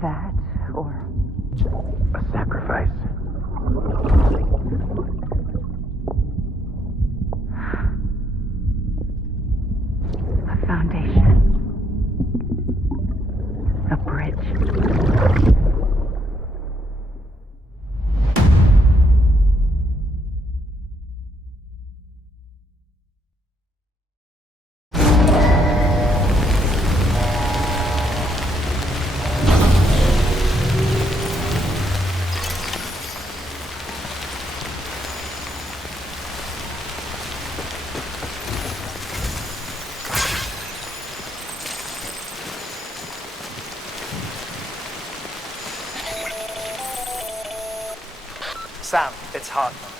Either that, or... a sacrifice. A foundation. A bridge. Sam, it's Hardman.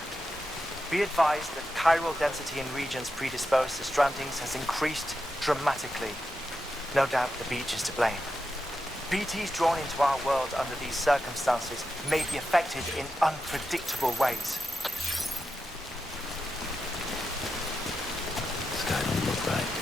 Be advised that chiral density in regions predisposed to strandings has increased dramatically. No doubt the beach is to blame. BTs drawn into our world under these circumstances may be affected in unpredictable ways. Sky don't look right.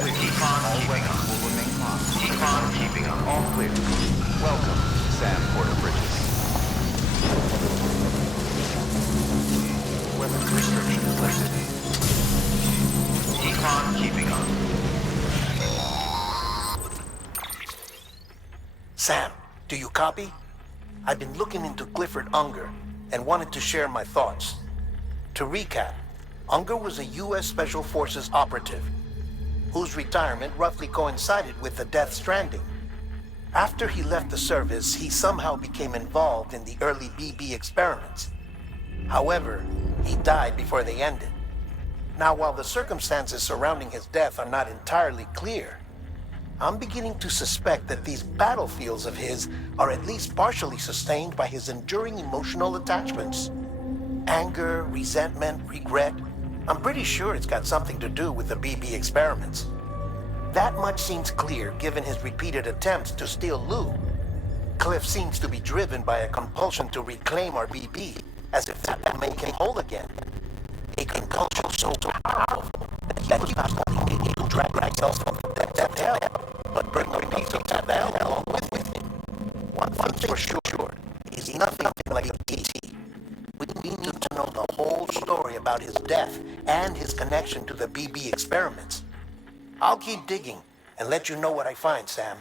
clear. Decon All keeping weapons on. will remain locked. Decon keeping on. All clear. Welcome, Sam Porter Bridges. Weapons restrictions lifted. Decon keeping on. Sam, do you copy? I've been looking into Clifford Unger and wanted to share my thoughts. To recap, Unger was a U.S. Special Forces operative whose retirement roughly coincided with the death Stranding. After he left the service, he somehow became involved in the early BB experiments. However, he died before they ended. Now, while the circumstances surrounding his death are not entirely clear, I'm beginning to suspect that these battlefields of his are at least partially sustained by his enduring emotional attachments. Anger, resentment, regret. I'm pretty sure it's got something to do with the BB experiments. That much seems clear given his repeated attempts to steal Lou. Cliff seems to be driven by a compulsion to reclaim our BB, as if that will make him whole again. A compulsion so powerful that he not only need to drag himself from the depths of hell, but bring a piece of that hell along with him. One thing's for sure, he's nothing like a DT. We need to know the whole story about his death and his connection to the BB experiments. I'll keep digging and let you know what I find, Sam.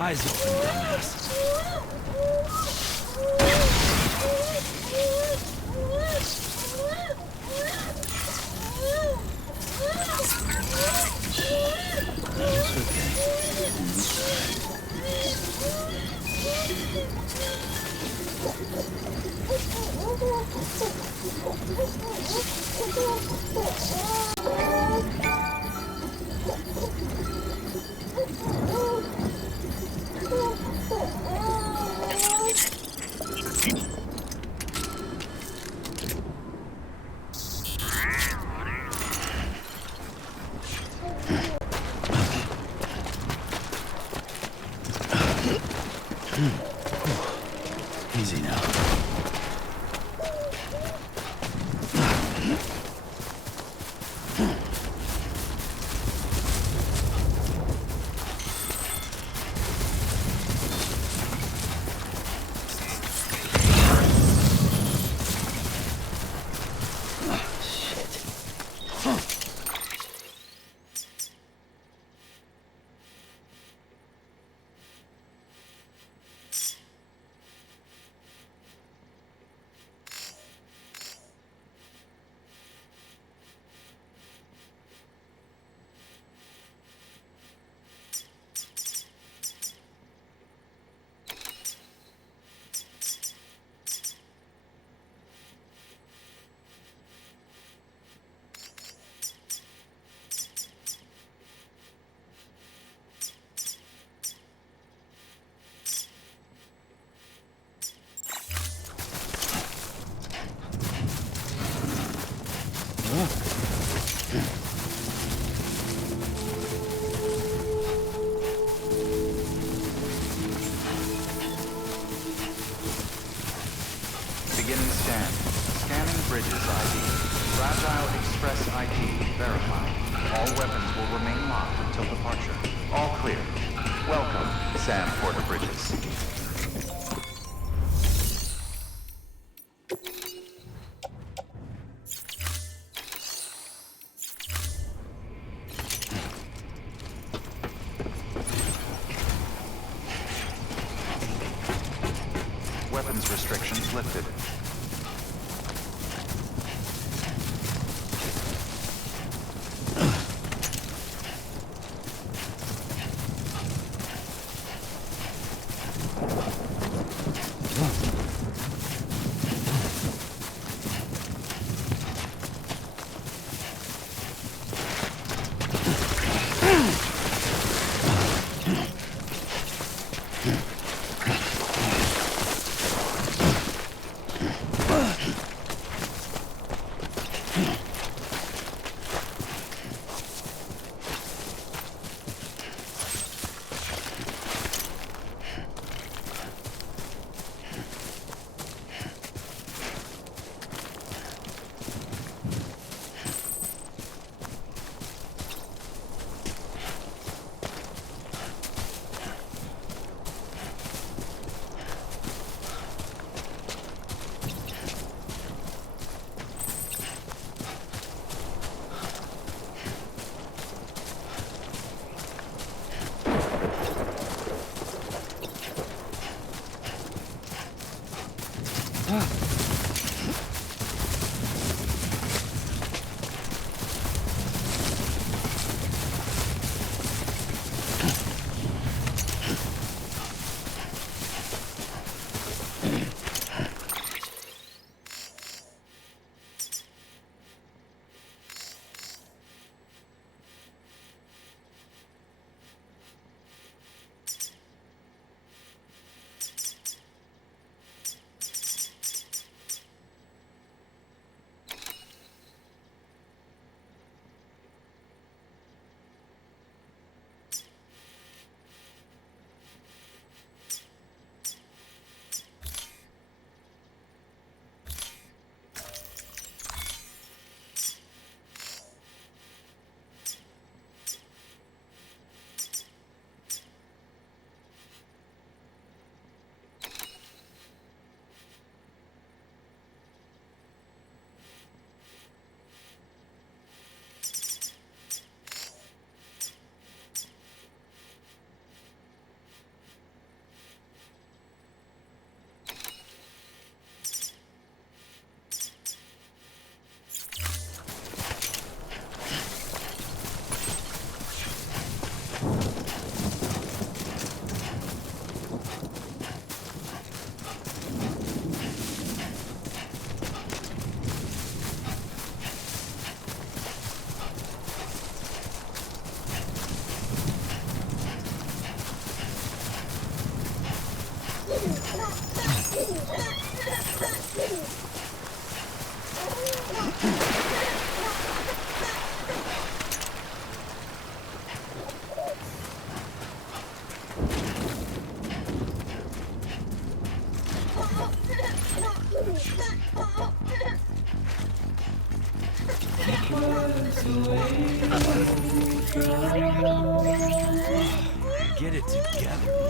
Eyes open, dumbass. It's okay. Easy now. Beginning scan. Scanning bridges ID. Fragile Express ID verified. All weapons will remain locked until departure. All clear. Welcome, Sam Porter Bridges. Weapons restrictions lifted. Get it together.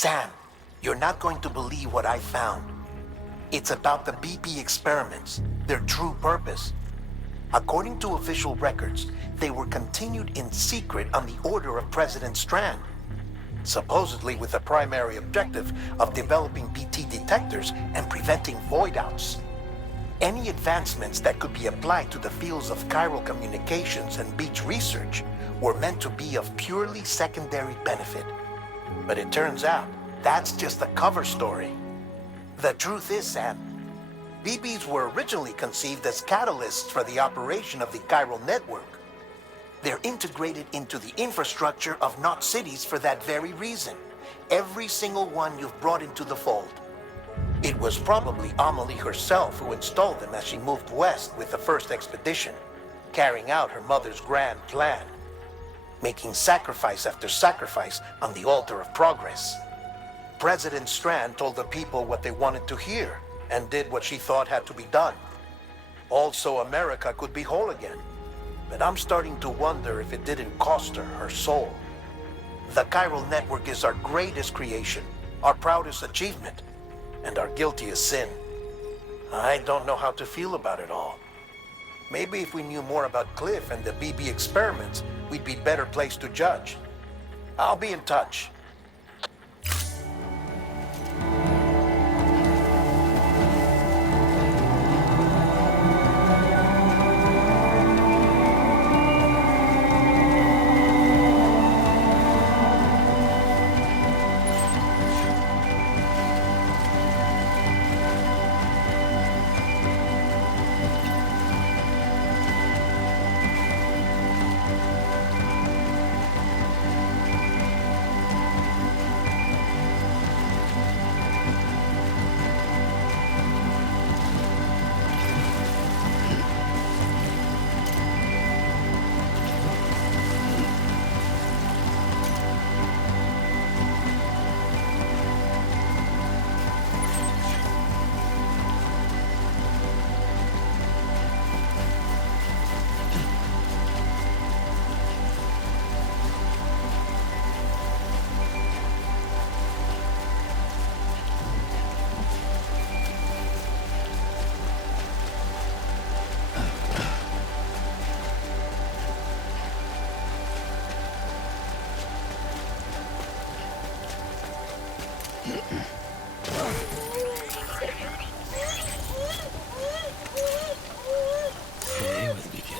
Sam, you're not going to believe what I found. It's about the BP experiments, their true purpose. According to official records, they were continued in secret on the order of President Strand, supposedly with the primary objective of developing BT detectors and preventing void-outs. Any advancements that could be applied to the fields of chiral communications and beach research were meant to be of purely secondary benefit. But it turns out, that's just a cover story. The truth is, Sam, BBs were originally conceived as catalysts for the operation of the chiral network. They're integrated into the infrastructure of not cities for that very reason. Every single one you've brought into the fold. It was probably Amelie herself who installed them as she moved west with the first expedition, carrying out her mother's grand plan, making sacrifice after sacrifice on the altar of progress. President Strand told the people what they wanted to hear and did what she thought had to be done. Also, America could be whole again. But I'm starting to wonder if it didn't cost her her soul. The chiral network is our greatest creation, our proudest achievement, and our guiltiest sin. I don't know how to feel about it all. Maybe if we knew more about Cliff and the BB experiments, we'd be better placed to judge. I'll be in touch. Stay with me, kid.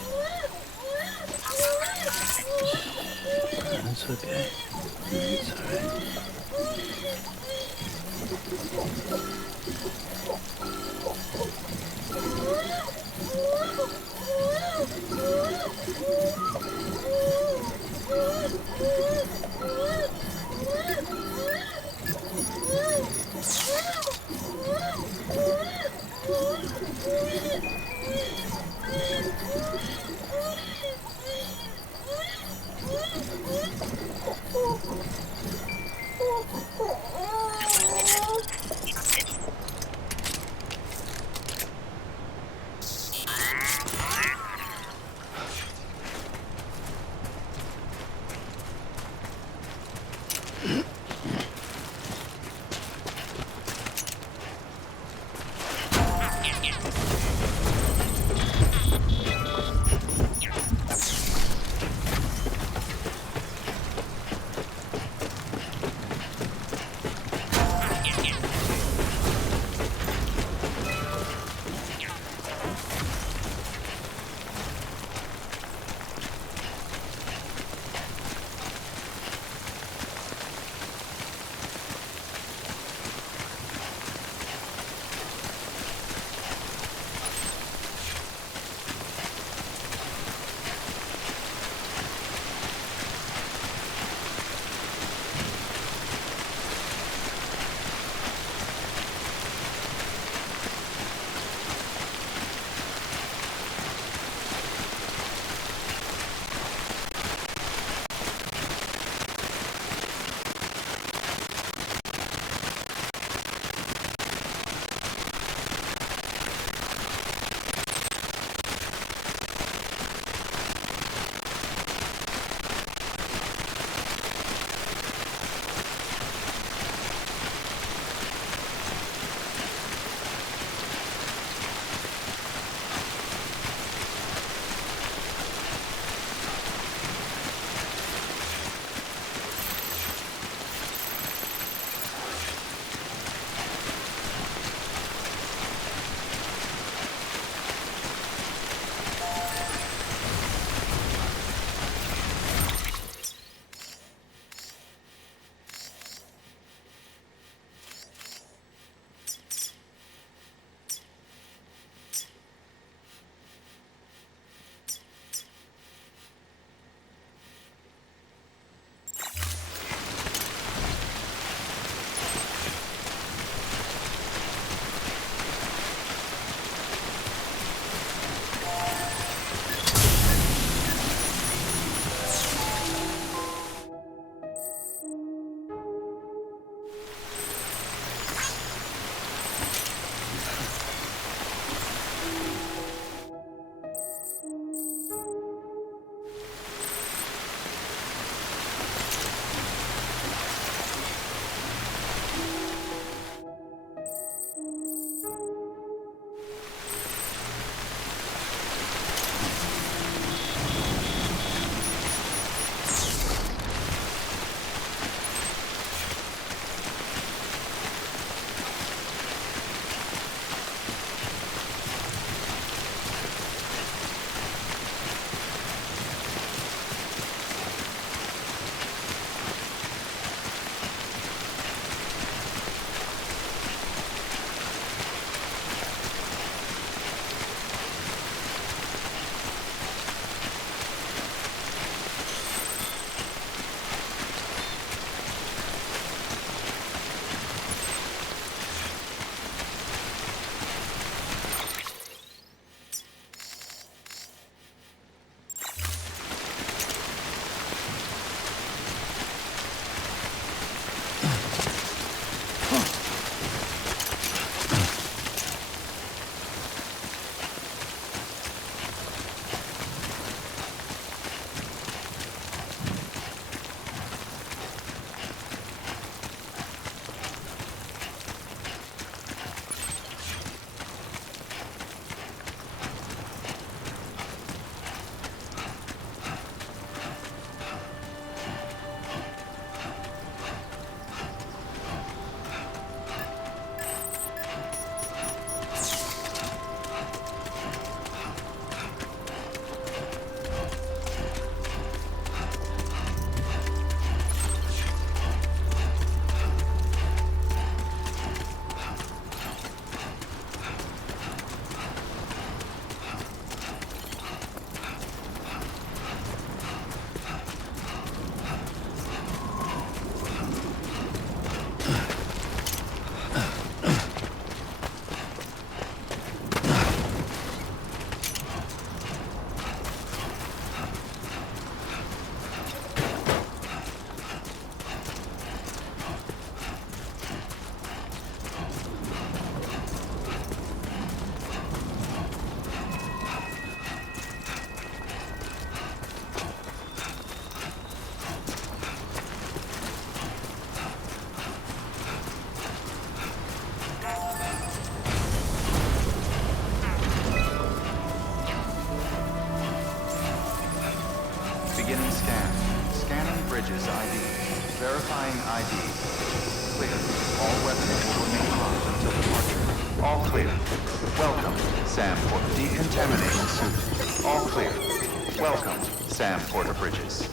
It's okay. It's alright. bridges ID. Verifying ID. Clear. All weapons will remain locked until departure. All clear. Welcome, Sam Porter. Decontaminating suit. All clear. Welcome, Sam Porter Bridges.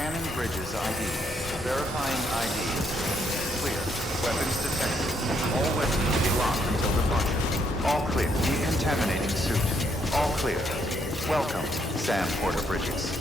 Scanning bridges ID. Verifying ID. Clear. Weapons detected. All weapons will be locked until departure. All clear. Decontaminating suit. All clear. Welcome, Sam Porter Bridges.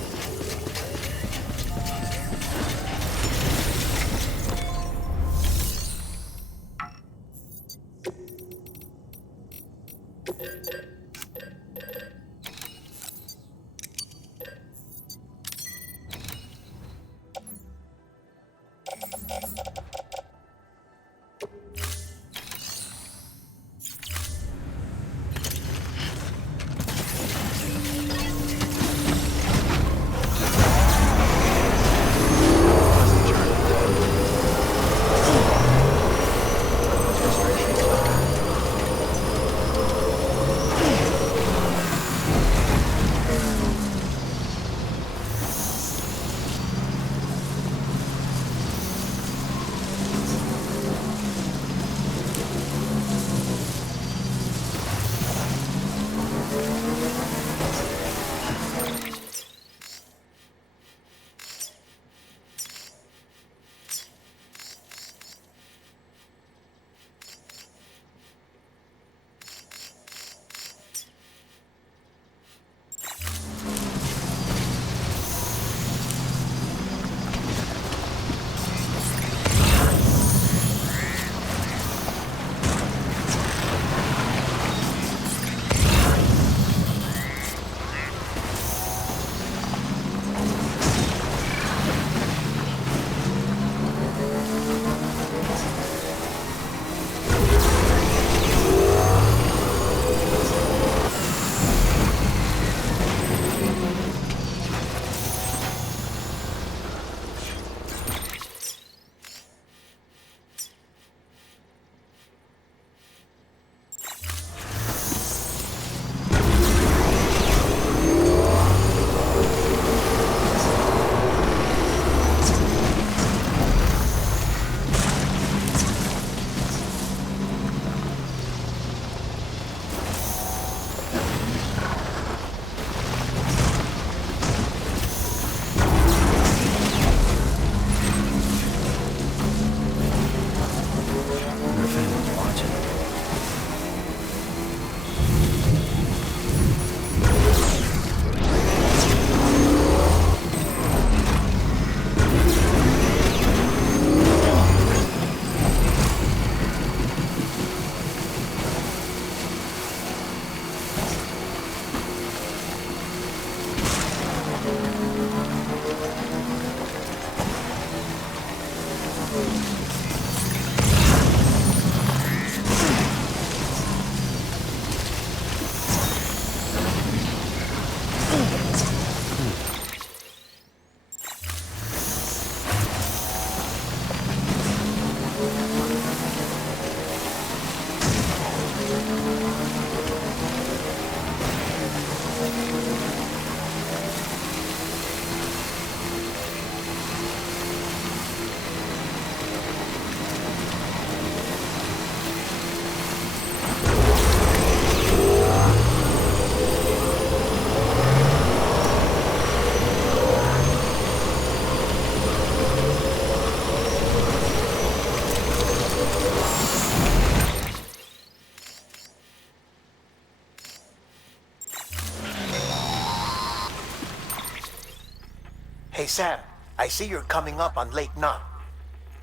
Hey Sam, I see you're coming up on Lake Knot.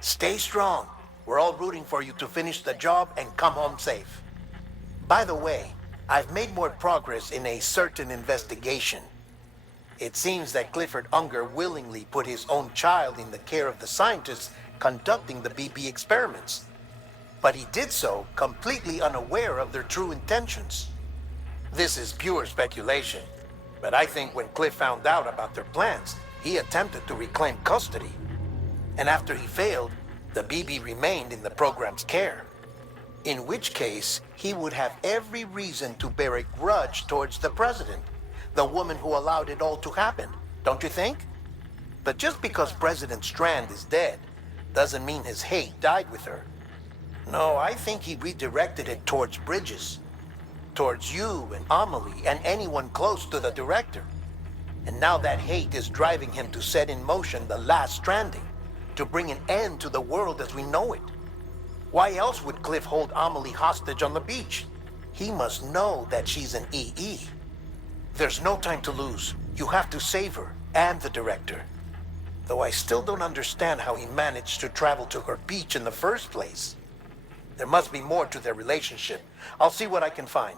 Stay strong. We're all rooting for you to finish the job and come home safe. By the way, I've made more progress in a certain investigation. It seems that Clifford Unger willingly put his own child in the care of the scientists conducting the BB experiments. But he did so completely unaware of their true intentions. This is pure speculation, but I think when Cliff found out about their plans, he attempted to reclaim custody. And after he failed, the BB remained in the program's care. In which case, he would have every reason to bear a grudge towards the president, the woman who allowed it all to happen, don't you think? But just because President Strand is dead, doesn't mean his hate died with her. No, I think he redirected it towards Bridges, towards you and Amelie and anyone close to the director. And now that hate is driving him to set in motion the last Stranding, to bring an end to the world as we know it. Why else would Cliff hold Amelie hostage on the beach? He must know that she's an EE. There's no time to lose. You have to save her and the director. Though I still don't understand how he managed to travel to her beach in the first place. There must be more to their relationship. I'll see what I can find.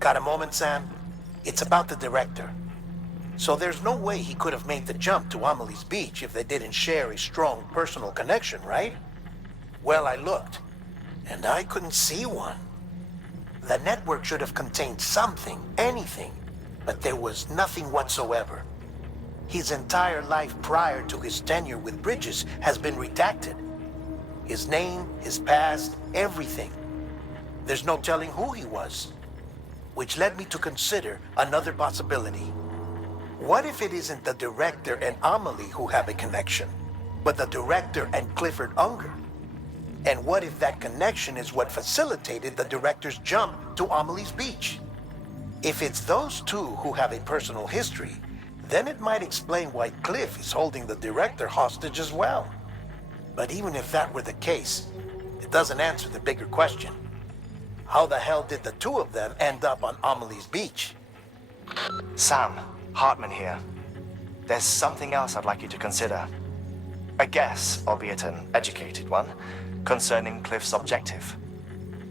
Got a moment, Sam? It's about the director. So there's no way he could have made the jump to Amelie's beach if they didn't share a strong personal connection, right? Well, I looked, and I couldn't see one. The network should have contained something, anything, but there was nothing whatsoever. His entire life prior to his tenure with Bridges has been redacted. His name, his past, everything. There's no telling who he was. Which led me to consider another possibility. What if it isn't the director and Amelie who have a connection, but the director and Clifford Unger? And what if that connection is what facilitated the director's jump to Amelie's beach? If it's those two who have a personal history, then it might explain why Cliff is holding the director hostage as well. But even if that were the case, it doesn't answer the bigger question. How the hell did the two of them end up on Amelie's beach? Sam, Hardman here. There's something else I'd like you to consider. A guess, albeit an educated one, concerning Cliff's objective.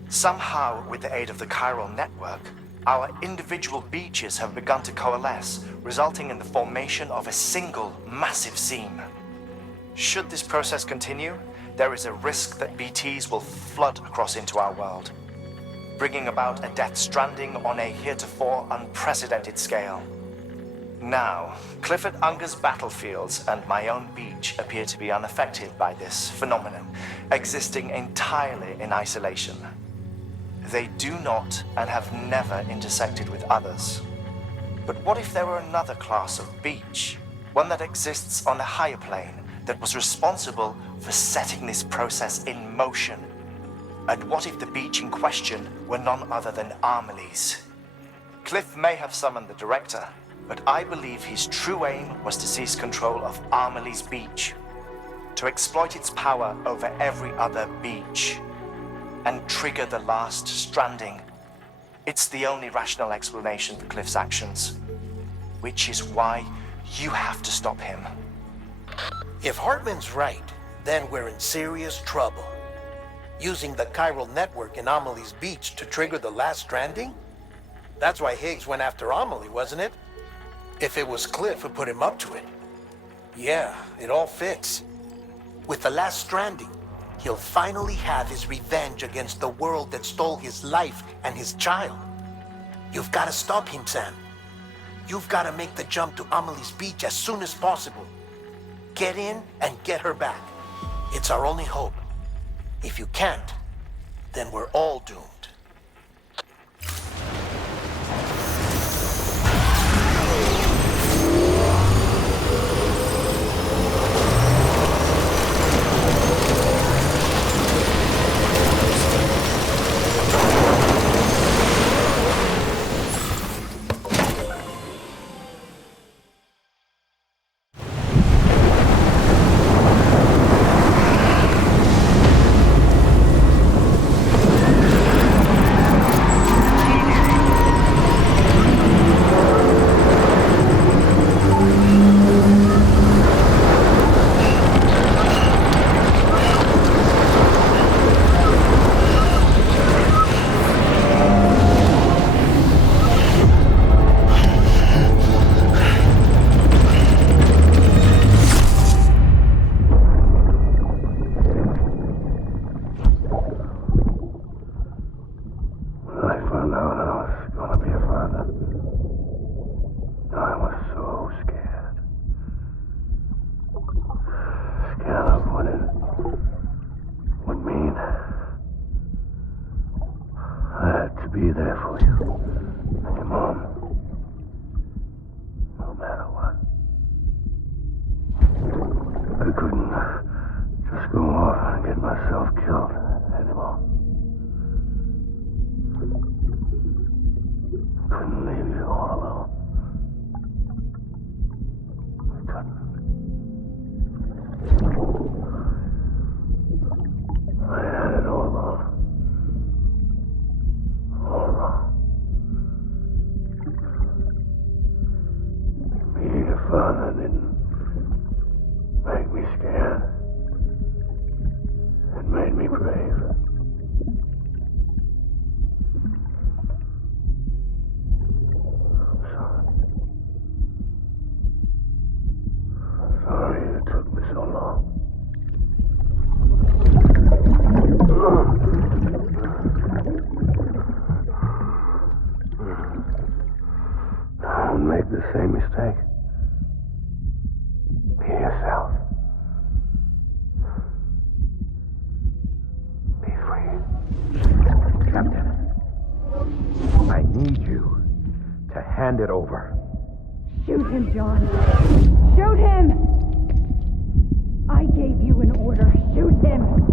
Somehow, with the aid of the chiral network, our individual beaches have begun to coalesce, resulting in the formation of a single massive seam. Should this process continue, there is a risk that BTs will flood across into our world, bringing about a death stranding on a heretofore unprecedented scale. Now, Clifford Unger's battlefields and my own beach appear to be unaffected by this phenomenon, existing entirely in isolation. They do not and have never intersected with others. But what if there were another class of beach, one that exists on a higher plane, that was responsible for setting this process in motion? And what if the beach in question were none other than Amelie's? Cliff may have summoned the director, But I believe his true aim was to seize control of Armley's beach, to exploit its power over every other beach, and trigger the last stranding. It's the only rational explanation for Cliff's actions, which is why you have to stop him. If Hardman's right, then we're in serious trouble. Using the chiral network in Amelie's beach to trigger the last stranding? That's why Higgs went after Amelie, wasn't it? If it was Cliff who put him up to it. Yeah, it all fits. With the last stranding, he'll finally have his revenge against the world that stole his life and his child. You've got to stop him, Sam. You've got to make the jump to Amelie's beach as soon as possible. Get in and get her back. It's our only hope. If you can't, then we're all doomed. Hand it over. Shoot him, John. Shoot him! I gave you an order. Shoot him!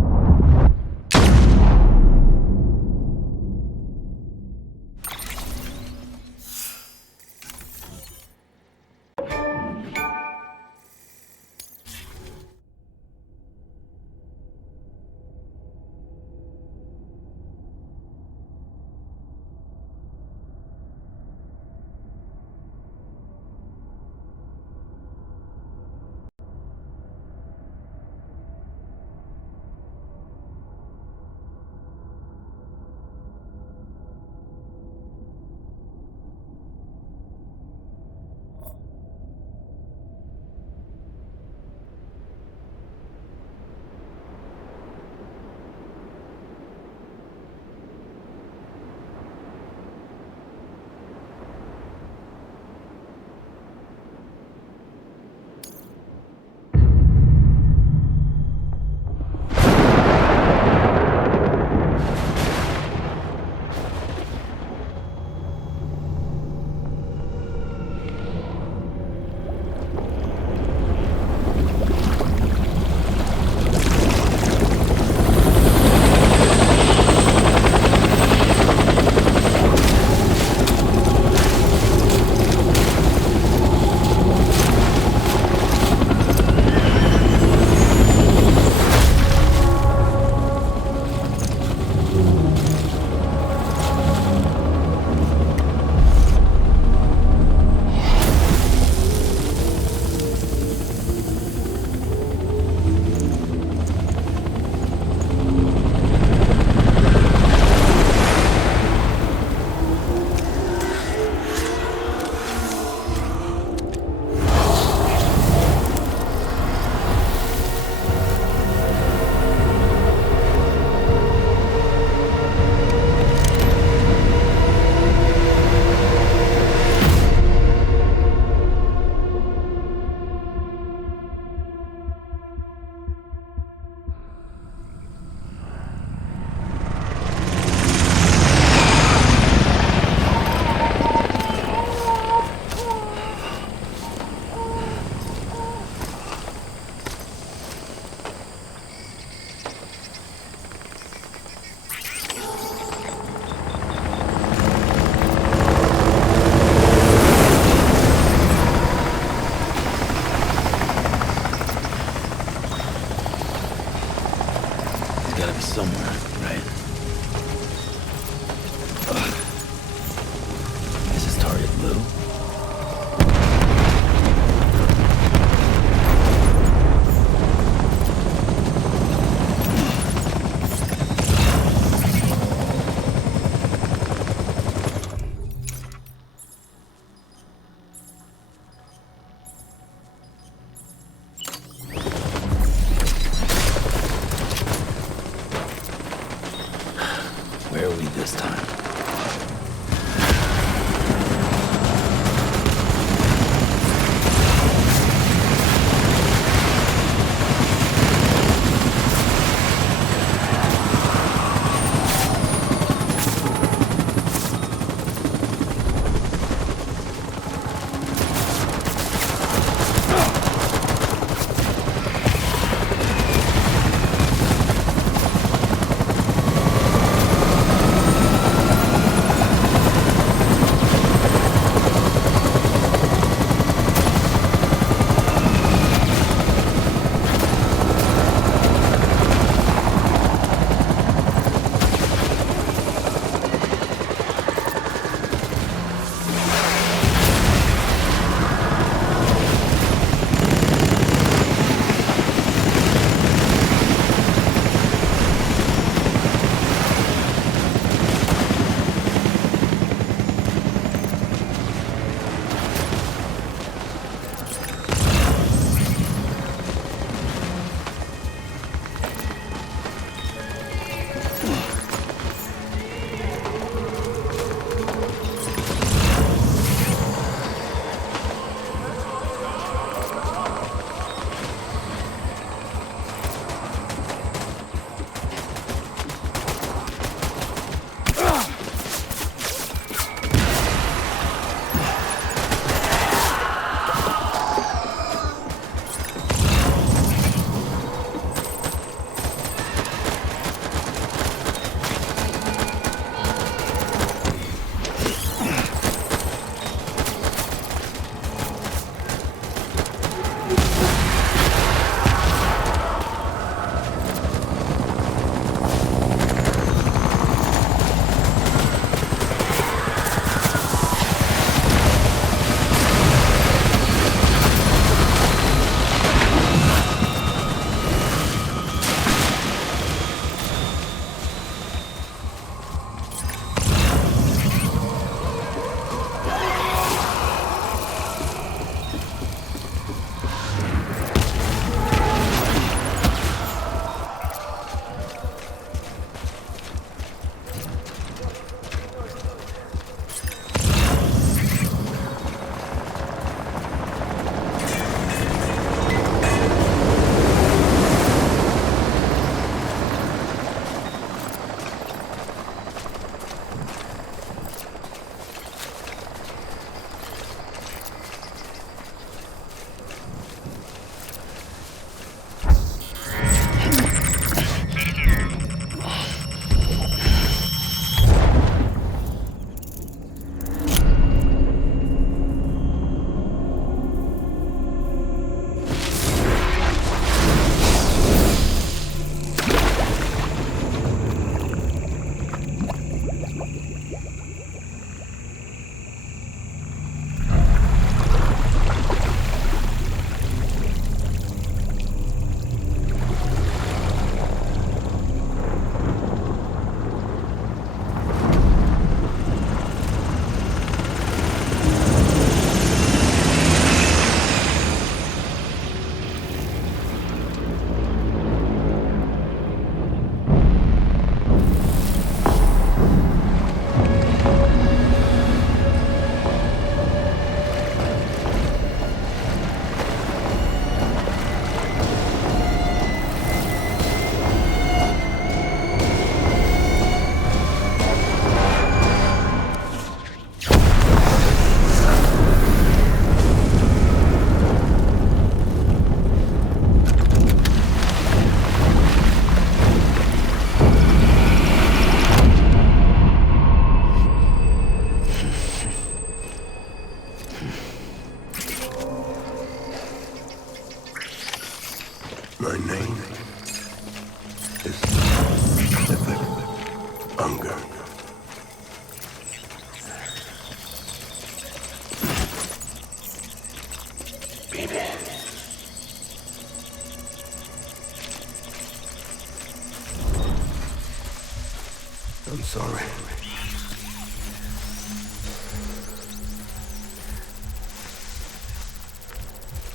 Lou? Where are we this time?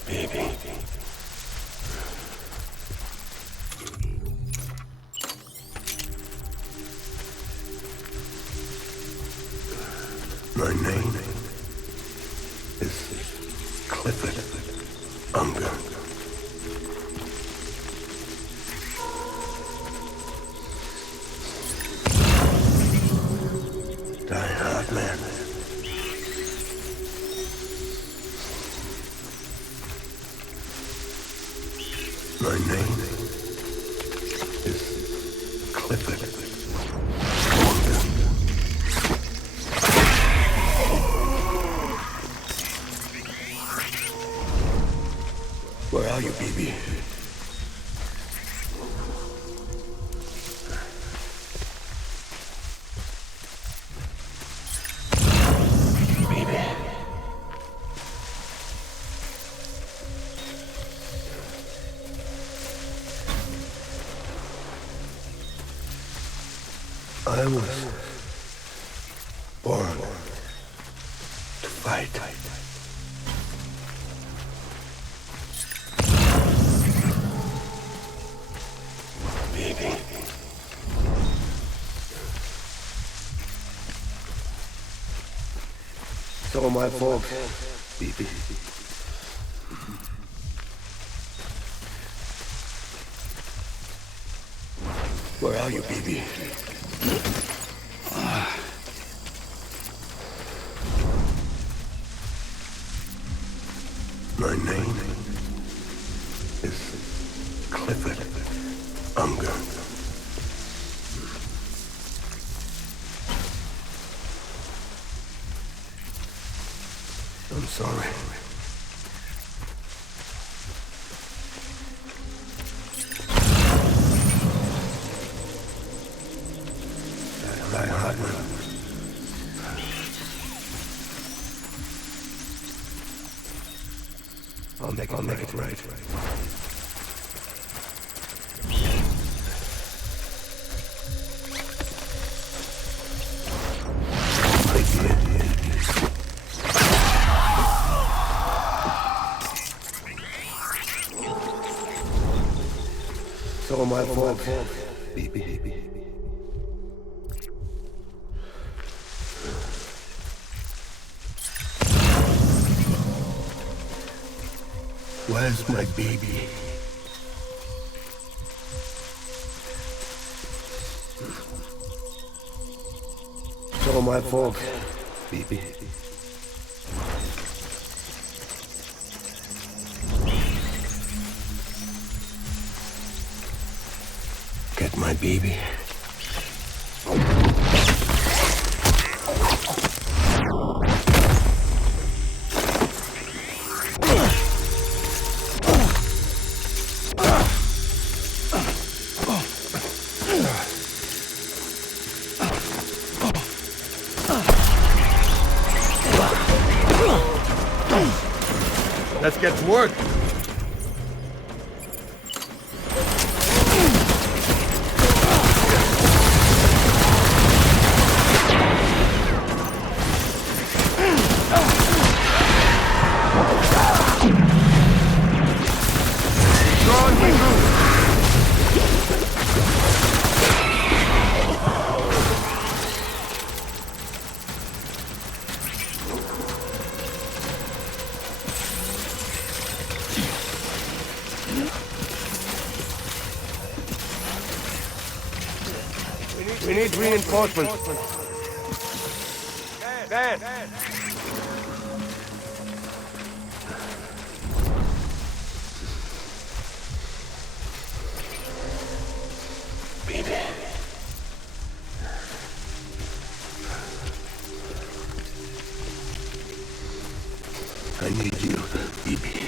baby. My name is Clifford Unger. Die Hardman. My name is Clifford Unger. Where are you, baby? I was born to fight. Baby. So my folks, baby. Where are you, baby? My name is Clifford Unger. I'm sorry. Die Hardman. I'll make it right. So my fault, baby. Where's my baby? It's all my fault, baby. Get my baby. Let's get to work. We need reinforcements. Bad. Baby. I need you, baby.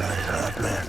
Hardman.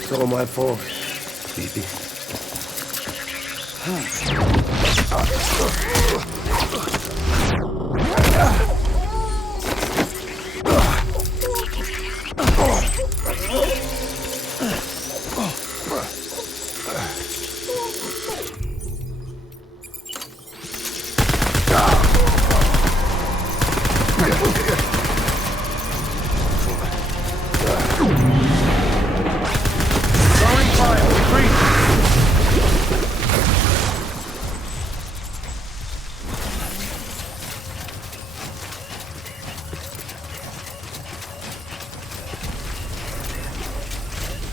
It's all my fault, baby.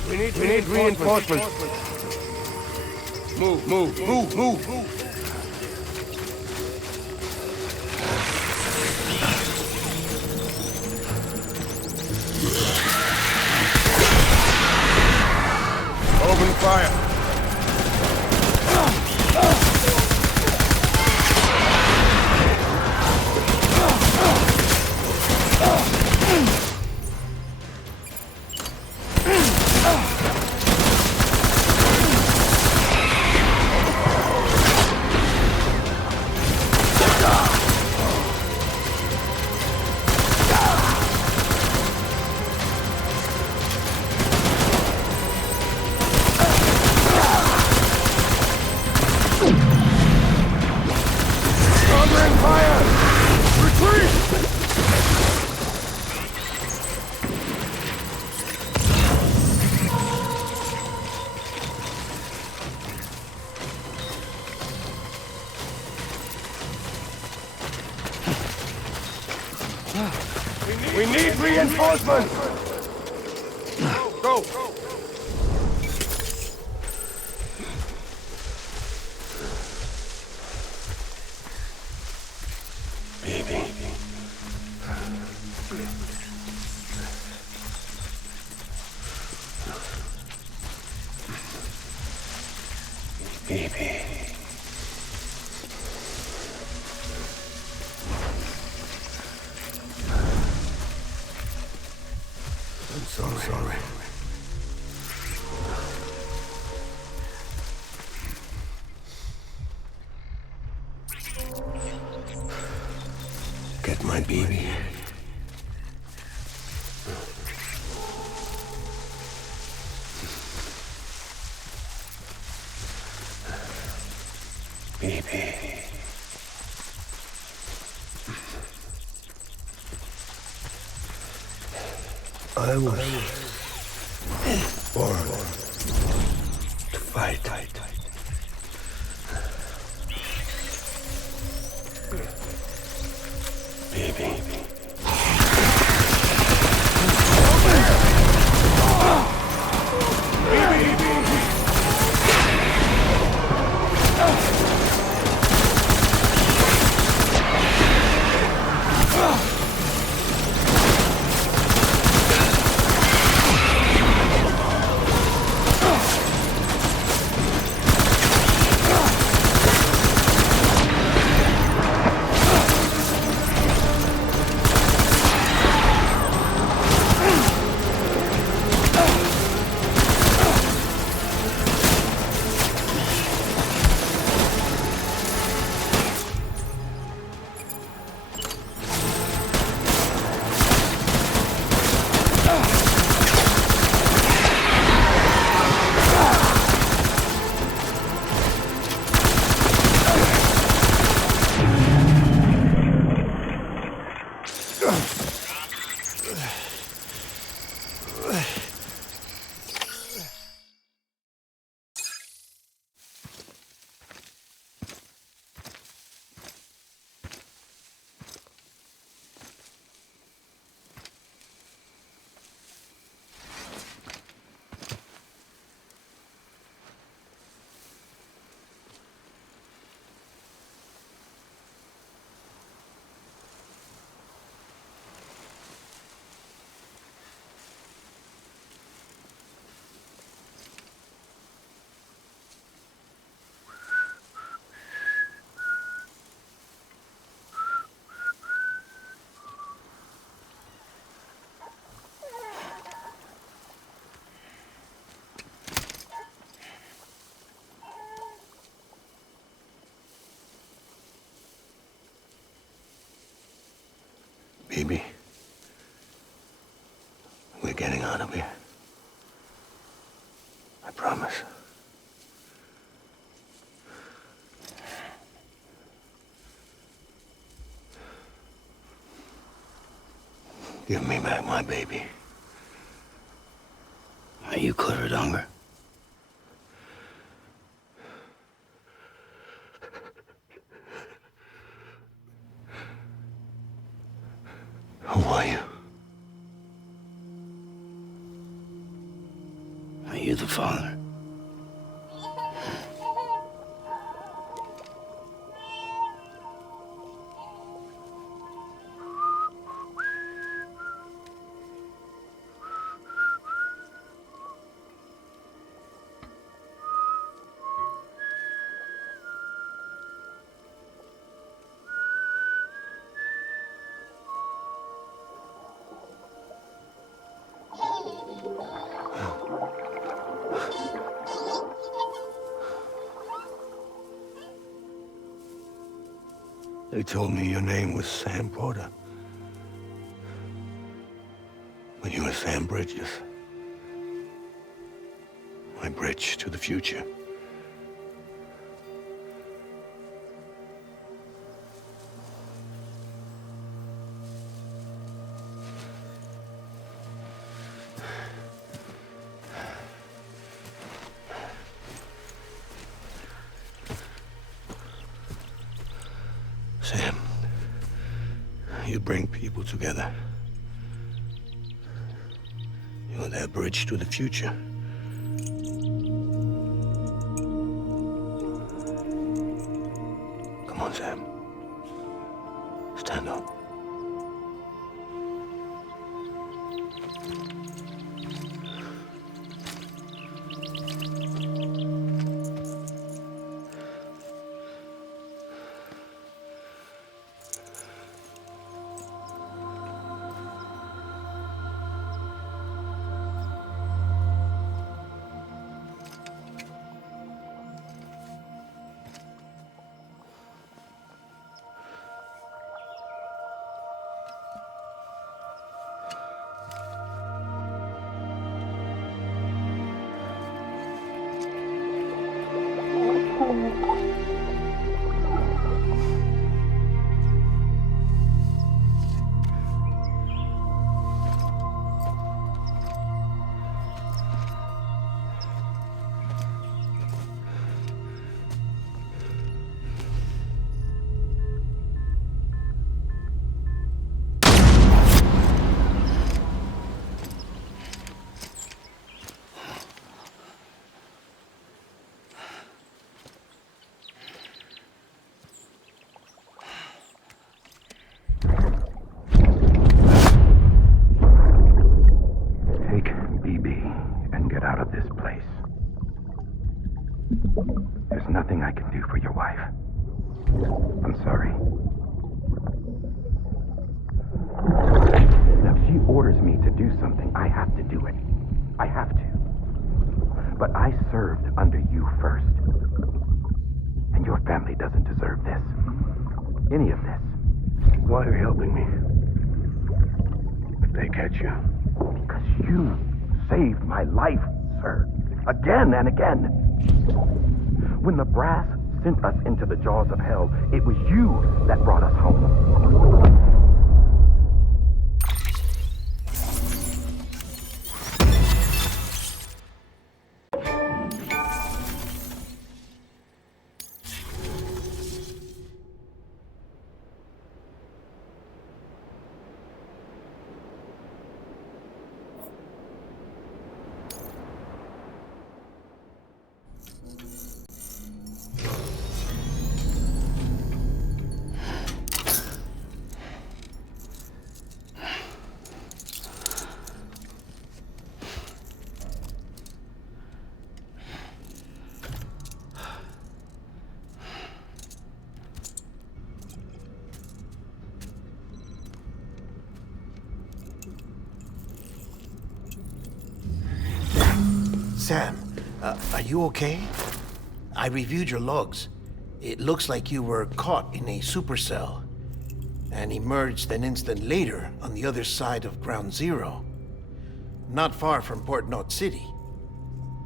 We need reinforcements. Move. Open fire. We need reinforcements! Go! Baby. I'm sorry. Get my baby. I was born to fight. Baby. Baby, we're getting out of here. I promise. Give me back my baby. Are you Clifford Unger? Who are you? Are you the father? They told me your name was Sam Porter. But you were Sam Bridges. My bridge to the future. Sam, you bring people together. You're their bridge to the future. Come on, Sam. Stand up. There's nothing I can do for your wife. I'm sorry. Now, if she orders me to do something, I have to do it. I have to. But I served under you first. And your family doesn't deserve this. Any of this. Why are you helping me? If they catch you. Because you saved my life, sir. Again and again. When the brass sent us into the jaws of hell, it was you that brought us home. Sam, are you okay? I reviewed your logs. It looks like you were caught in a supercell. and emerged an instant later on the other side of Ground Zero. Not far from Port Knot City.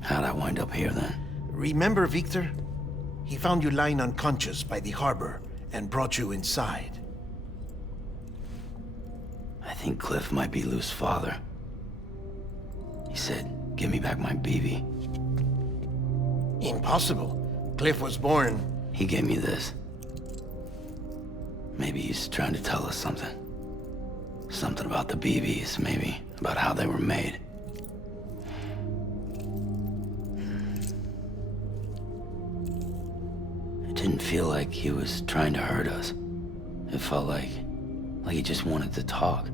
How'd I wind up here then? Remember Victor? He found you lying unconscious by the harbor and brought you inside. I think Cliff might be Lou's father. He said, give me back my BB. Impossible. Cliff was born... He gave me this. Maybe he's trying to tell us something. Something about the BBs, maybe. About how they were made. It didn't feel like he was trying to hurt us. It felt like he just wanted to talk.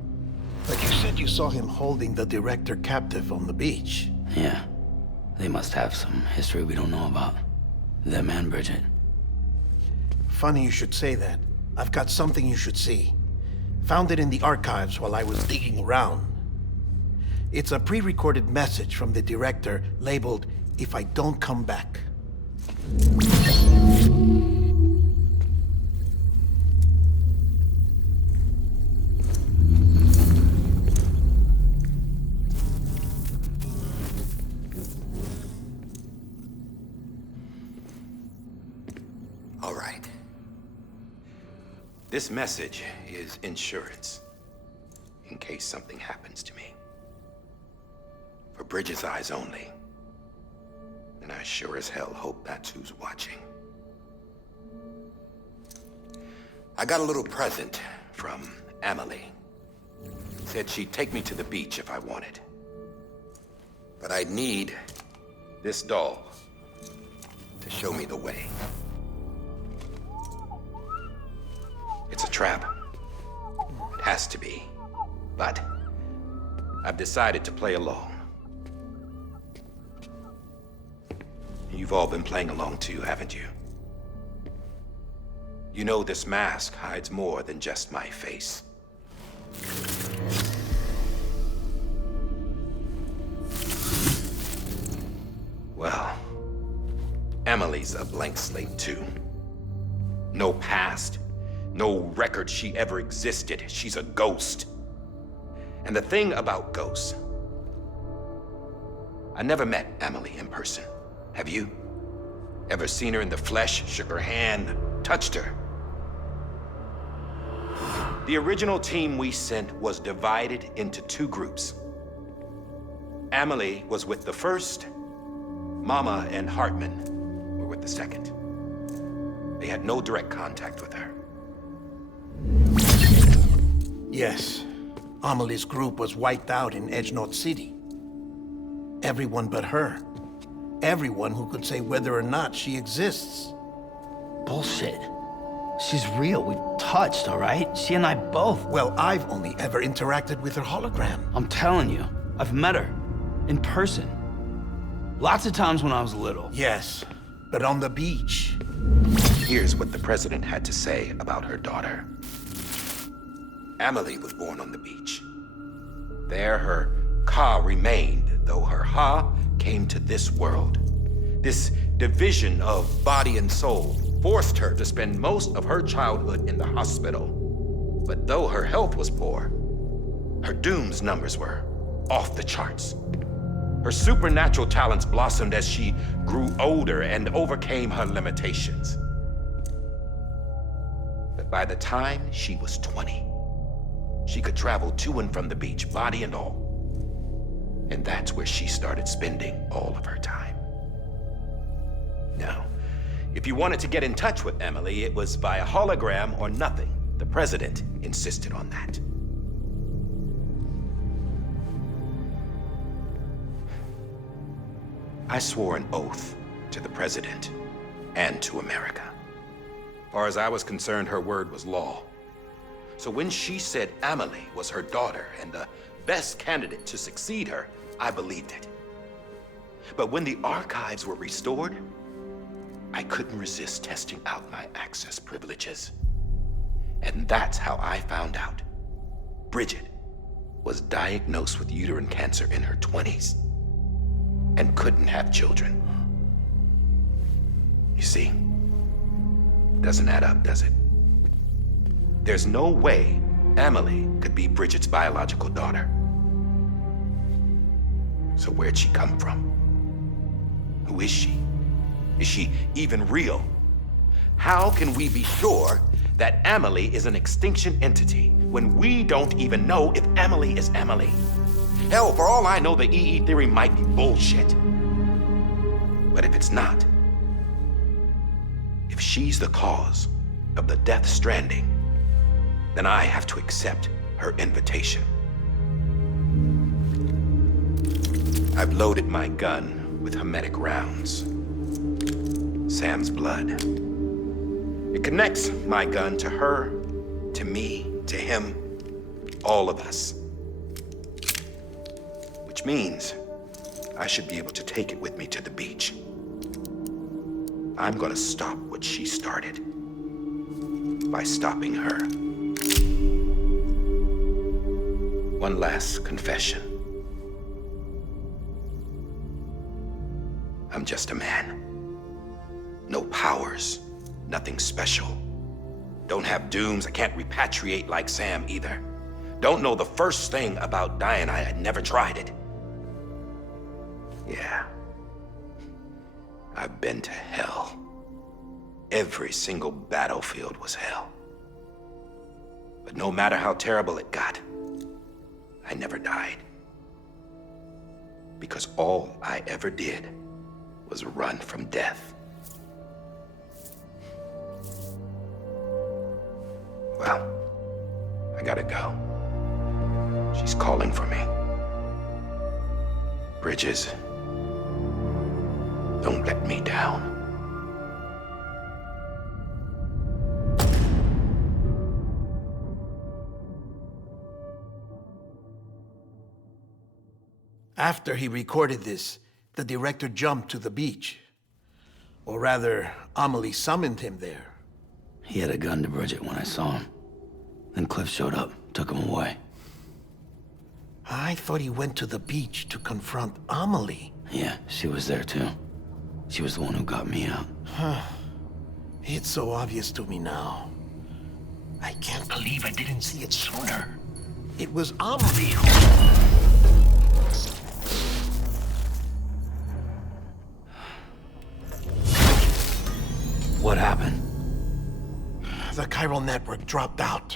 But you said you saw him holding the director captive on the beach. Yeah. They must have some history we don't know about. Them and Bridget. Funny you should say that. I've got something you should see. Found it in the archives while I was digging around. It's a pre-recorded message from the director labeled, "If I don't come back." All right. This message is insurance, in case something happens to me. For Bridget's eyes only. And I sure as hell hope that's who's watching. I got a little present from Emily. Said she'd take me to the beach if I wanted. But I'd need this doll to show me the way. It's a trap. It has to be. But I've decided to play along. You've all been playing along too, haven't you? You know this mask hides more than just my face. Well, Emily's a blank slate too. No past. No record she ever existed. She's a ghost. And the thing about ghosts, I never met Emily in person. Have you? Ever seen her in the flesh, shook her hand, touched her? The original team we sent was divided into two groups. Emily was with the first. Mama and Hardman were with the second. They had no direct contact with her. Yes. Amelie's group was wiped out in Edge Knot City. Everyone but her. Everyone who could say whether or not she exists. Bullshit. She's real. We've touched, all right? She and I both. Well, I've only ever interacted with her hologram. I'm telling you, I've met her. In person. Lots of times when I was little. Yes, but on the beach. Here's what the president had to say about her daughter. Emily was born on the beach. There her Ka remained, though her Ha came to this world. This division of body and soul forced her to spend most of her childhood in the hospital. But though her health was poor, her Doom's numbers were off the charts. Her supernatural talents blossomed as she grew older and overcame her limitations. But by the time she was 20, she could travel to and from the beach, body and all. And that's where she started spending all of her time. Now, if you wanted to get in touch with Emily, it was via hologram or nothing. The president insisted on that. I swore an oath to the president and to America. As far as I was concerned, her word was law. So when she said Emily was her daughter and the best candidate to succeed her, I believed it. But when the archives were restored, I couldn't resist testing out my access privileges. And that's how I found out Bridget was diagnosed with uterine cancer in her 20s and couldn't have children. You see, doesn't add up, does it? There's no way Emily could be Bridget's biological daughter. So where'd she come from? Who is she? Is she even real? How can we be sure that Emily is an extinction entity when we don't even know if Emily is Emily? Hell, for all I know, the EE theory might be bullshit. But if it's not, if she's the cause of the Death Stranding, then I have to accept her invitation. I've loaded my gun with hermetic rounds. Sam's blood. It connects my gun to her, to me, to him, all of us. Which means I should be able to take it with me to the beach. I'm gonna stop what she started by stopping her. One last confession. I'm just a man. No powers, nothing special. Don't have dooms, I can't repatriate like Sam either. Don't know the first thing about dying, I had never tried it. Yeah. I've been to hell. Every single battlefield was hell. But no matter how terrible it got, I never died. Because all I ever did was run from death. Well, I gotta go. She's calling for me. Bridges, don't let me down. After he recorded this, the director jumped to the beach. Or rather, Amelie summoned him there. He had a gun to Bridget when I saw him. Then Cliff showed up, took him away. I thought he went to the beach to confront Amelie. Yeah, she was there too. She was the one who got me out. It's so obvious to me now. I can't believe I didn't see it sooner. It was Amelie who... What happened? The chiral network dropped out.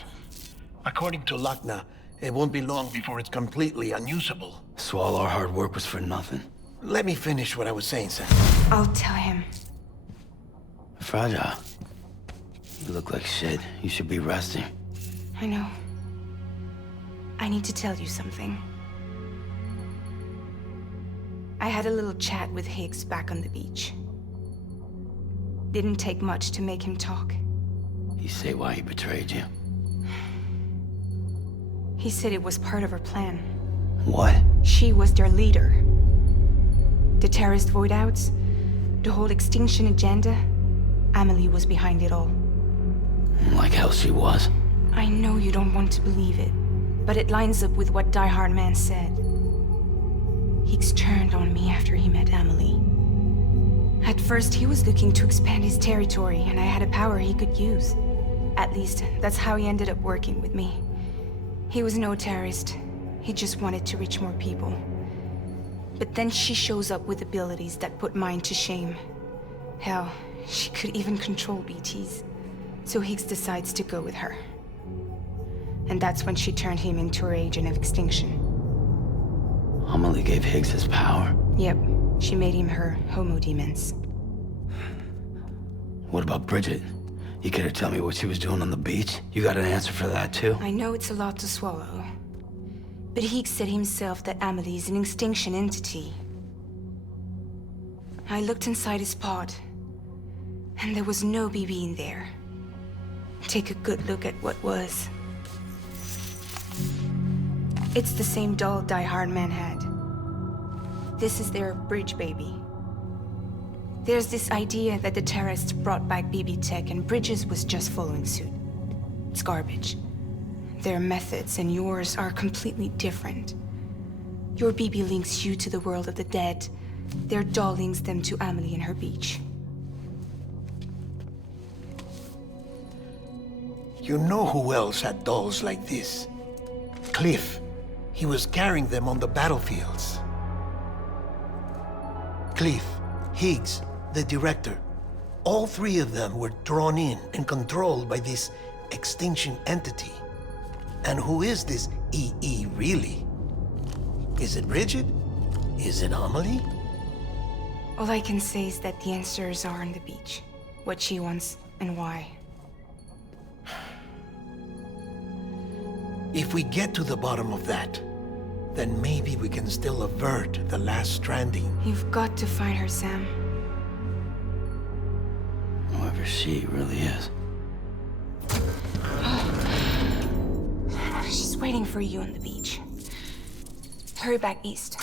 According to Luckna, it won't be long before it's completely unusable. So all our hard work was for nothing. Let me finish what I was saying, Sam. I'll tell him. Fragile. You look like shit. You should be resting. I know. I need to tell you something. I had a little chat with Higgs back on the beach. Didn't take much to make him talk. You say why he betrayed you? He said it was part of her plan. What? She was their leader. The terrorist voidouts, the whole extinction agenda, Amelie was behind it all. Like hell she was. I know you don't want to believe it, but it lines up with what Hardman said. Higgs turned on me after he met Amelie. At first, he was looking to expand his territory, and I had a power he could use. At least, that's how he ended up working with me. He was no terrorist. He just wanted to reach more people. But then she shows up with abilities that put mine to shame. Hell, she could even control BTs. So Higgs decides to go with her. And that's when she turned him into her agent of extinction. Amelie gave Higgs his power? Yep. She made him her homo demons. What about Bridget? You care to tell me what she was doing on the beach? You got an answer for that too? I know it's a lot to swallow. But Higgs said himself that Amelie is an extinction entity. I looked inside his pod, and there was no BB in there. Take a good look at what was. It's the same doll Hardman had. This is their bridge baby. There's this idea that the terrorists brought back BB tech and Bridges was just following suit. It's garbage. Their methods and yours are completely different. Your BB links you to the world of the dead. Their doll links them to Amelie and her beach. You know who else had dolls like this? Cliff. He was carrying them on the battlefields. Cliff, Higgs, the director. All three of them were drawn in and controlled by this extinction entity. And who is this EE really? Is it Bridget? Is it Amelie? All I can say is that the answers are on the beach. What she wants and why. If we get to the bottom of that, then maybe we can still avert the last stranding. You've got to find her, Sam. Whoever she really is. She's waiting for you on the beach. Hurry back east.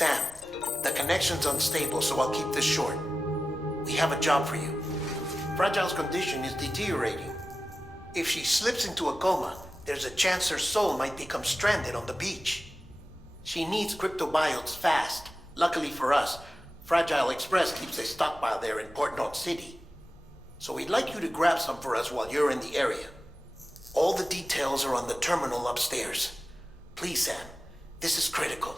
Sam, the connection's unstable, so I'll keep this short. We have a job for you. Fragile's condition is deteriorating. If she slips into a coma, there's a chance her soul might become stranded on the beach. She needs cryptobiotes fast. Luckily for us, Fragile Express keeps a stockpile there in Port North City. So we'd like you to grab some for us while you're in the area. All the details are on the terminal upstairs. Please, Sam, this is critical.